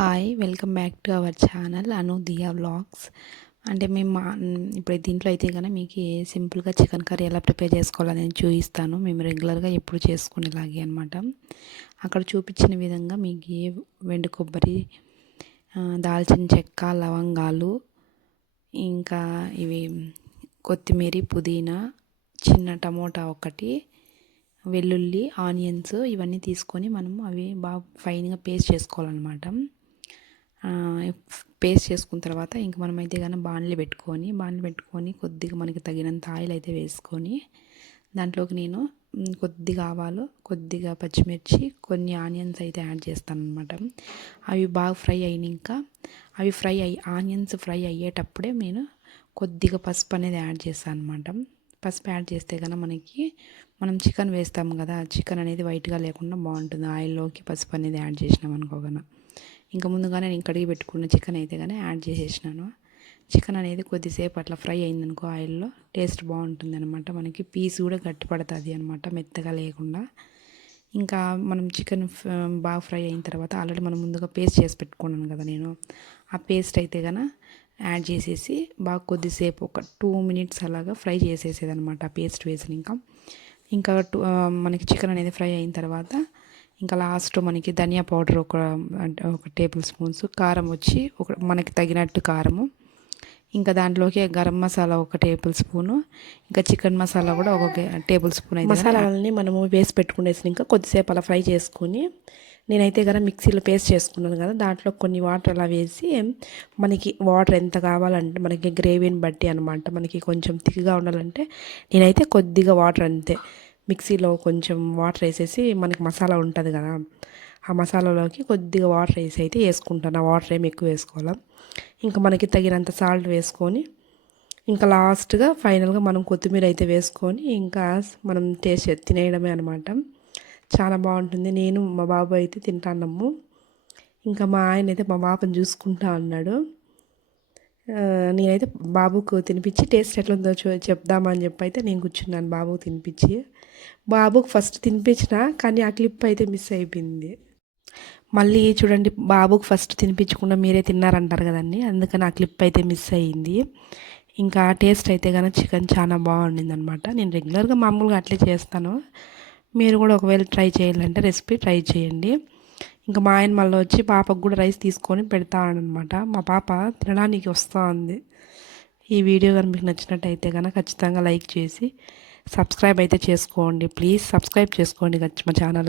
Hi welcome back to our channel Anu Diya vlogs. అంటే మేము ఇప్పుడు దీంట్లో అయితే కనుక మీకు సింపుల్గా చికెన్ కర్రీ ఎలా ప్రిపేర్ చేసుకోవాలని నేను చూపిస్తాను. మేము రెగ్యులర్గా ఎప్పుడు చేసుకునేలాగే అనమాట. అక్కడ చూపించిన విధంగా మీకు వెండి కొబ్బరి, దాల్చిన చెక్క, లవంగాలు, ఇంకా ఇవి కొత్తిమీర, పుదీనా, చిన్న టమోటా ఒకటి, వెల్లుల్లి, ఆనియన్స్ ఇవన్నీ తీసుకొని మనం అవి బాగా ఫైన్గా పేస్ట్ చేసుకోవాలన్నమాట. పేస్ట్ చేసుకున్న తర్వాత ఇంక మనమైతే కానీ బాణలి పెట్టుకొని కొద్దిగా మనకి తగినంత ఆయిల్ అయితే వేసుకొని దాంట్లోకి నేను కొద్దిగా ఆవాలు, కొద్దిగా పచ్చిమిర్చి, కొన్ని ఆనియన్స్ అయితే యాడ్ చేస్తాను అనమాట. అవి బాగా ఫ్రై అయినాక ఆనియన్స్ ఫ్రై అయ్యేటప్పుడే నేను కొద్దిగా పసుపు అనేది యాడ్ చేస్తాను అనమాట. పసుపు యాడ్ చేస్తే కనుక మనం చికెన్ వేస్తాము కదా, చికెన్ అనేది వైట్గా లేకుండా బాగుంటుంది ఆయిల్లోకి పసుపు అనేది యాడ్ చేసినాం అనుకోగన. ఇంకా ముందుగానే నేను కడిగి పెట్టుకున్న చికెన్ అయితే కానీ యాడ్ చేసేసినాను. చికెన్ అనేది కొద్దిసేపు అట్లా ఫ్రై అయిందనుకో ఆయిల్లో టేస్ట్ బాగుంటుంది అనమాట. మనకి పీస్ కూడా గట్టి పడుతుంది అనమాట, మెత్తగా లేకుండా. ఇంకా మనం చికెన్ బాగా ఫ్రై అయిన తర్వాత ఆల్రెడీ మనం ముందుగా పేస్ట్ చేసి పెట్టుకున్నాను కదా నేను, ఆ పేస్ట్ అయితే కనుక యాడ్ చేసేసి బాగా కొద్దిసేపు ఒక 2 మినిట్స్ అలాగా ఫ్రై చేసేసేది అనమాట. ఆ పేస్ట్ వేసిన ఇంకా మనకి చికెన్ అనేది ఫ్రై అయిన తర్వాత ఇంకా లాస్ట్ మనకి ధనియా పౌడర్ ఒక టేబుల్ స్పూన్స్, కారం వచ్చి మనకి తగినట్టు కారము, ఇంకా దాంట్లోకి గరం మసాలా ఒక టేబుల్ స్పూను, ఇంకా చికెన్ మసాలా కూడా ఒక టేబుల్ స్పూన్ అయితే మసాలాలని మనము వేసి పెట్టుకునేసి ఇంకా కొద్దిసేపు అలా ఫ్రై చేసుకుని నేనైతే కదా మిక్సీలో పేస్ట్ చేసుకున్నాను కదా, దాంట్లో కొన్ని వాటర్ అలా వేసి మనకి వాటర్ ఎంత కావాలంటే మనకి గ్రేవీని బట్టి అనమాట. మనకి కొంచెం థిక్గా ఉండాలంటే నేనైతే కొద్దిగా వాటర్ అంతే, మిక్సీలో కొంచెం వాటర్ వేసేసి మనకి మసాలా ఉంటుంది కదా, ఆ మసాలాలోకి కొద్దిగా వాటర్ వేసి అయితే వేసుకుంటాను. ఆ వాటర్ ఏమి ఎక్కువ వేసుకోవాలి. ఇంకా మనకి తగినంత సాల్ట్ వేసుకొని ఇంకా లాస్ట్గా ఫైనల్గా మనం కొత్తిమీర అయితే వేసుకొని ఇంకా మనం టేస్ట్ తినేయడమే అనమాట. చాలా బాగుంటుంది. నేను మా బాబు అయితే తింటాన్నాము. ఇంకా మా ఆయన అయితే మా బాబుని చూసుకుంటా అన్నాడు. నేనైతే బాబుకు తినిపించి టేస్ట్ ఎట్లుందో చెప్దామని చెప్పి అయితే నేను కూర్చున్నాను బాబుకు తినిపించి. బాబుకు ఫస్ట్ తినిపించిన కానీ ఆ క్లిప్ అయితే మిస్ అయిపోయింది. మళ్ళీ చూడండి, బాబుకు ఫస్ట్ తినిపించకుండా మీరే తిన్నారంటారు కదండి, అందుకని ఆ క్లిప్ అయితే మిస్ అయ్యింది. ఇంకా టేస్ట్ అయితే కనుక చికెన్ చాలా బాగుండింది అనమాట. నేను రెగ్యులర్గా మామూలుగా అట్లే చేస్తాను. మీరు కూడా ఒకవేళ ట్రై చేయాలంటే రెసిపీ ట్రై చేయండి. ఇంకా మా ఆయన మళ్ళీ వచ్చి పాపకు కూడా రైస్ తీసుకొని పెడతానమాట. మా పాప తినడానికి వస్తూ ఉంది. ఈ వీడియో కనుక మీకు నచ్చినట్టయితే కనుక ఖచ్చితంగా లైక్ చేసి సబ్స్క్రైబ్ అయితే చేసుకోండి. ప్లీజ్ సబ్స్క్రైబ్ చేసుకోండి మా ఛానల్.